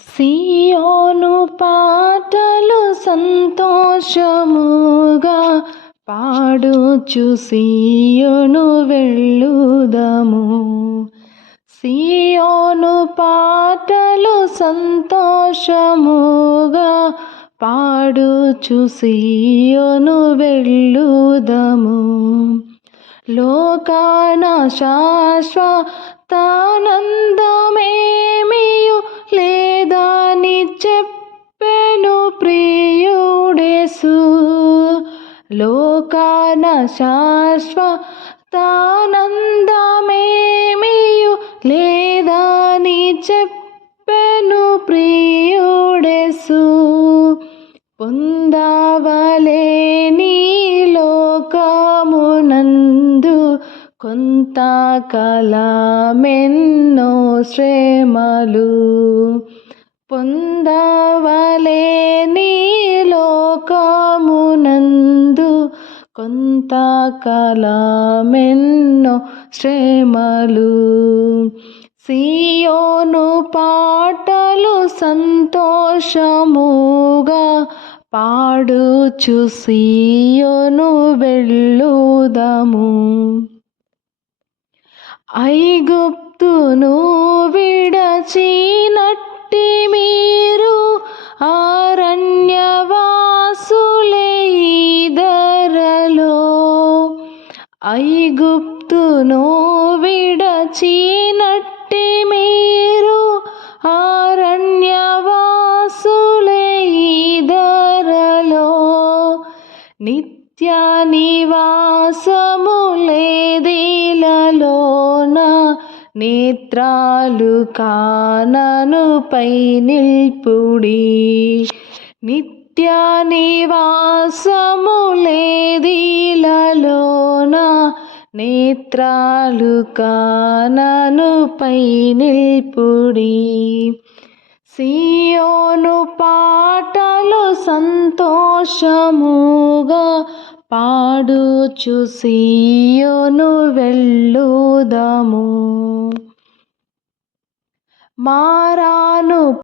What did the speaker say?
సియోను పాటలు సంతోషముగా పాడుచు సియోను వెళ్ళుదము. సియోను పాటలు సంతోషముగా పాడుచు సియోను వెళ్ళుదము. లోకాన శాశ్వత చెప్పెను ప్రియుడేసు. లోకాన శాశ్వతానందమేమియు లేదని చెప్పెను ప్రియుడేసు. పొందవలే నీ లోకమునందు కొంతకాలమెన్నో శ్రేమలు. పొందవలే నీ లోకమునందు. కొంతకాలమెన్నో శ్రమలు. సియోను పాటలు సంతోషముగా పాడుచు సియోను వెళ్ళుదము. ఐగుప్తును విడచినట్టి మీరు ఆరణ్యవాసులేదరలో ఐగుప్తును విడచినట్టి మీరు ఆరణ్యవాసులేదరలో నిత్య నివాసము లేదే నేత్రాలు కానను పై నిల్పుడి. నిత్య నివాసము లేదీలలోన నేత్రాలు కానను పై నిల్పుడి. సియోను పాటలు సంతోషముగా పాడుచు సియోను వెళ్ళుదాము. మారాను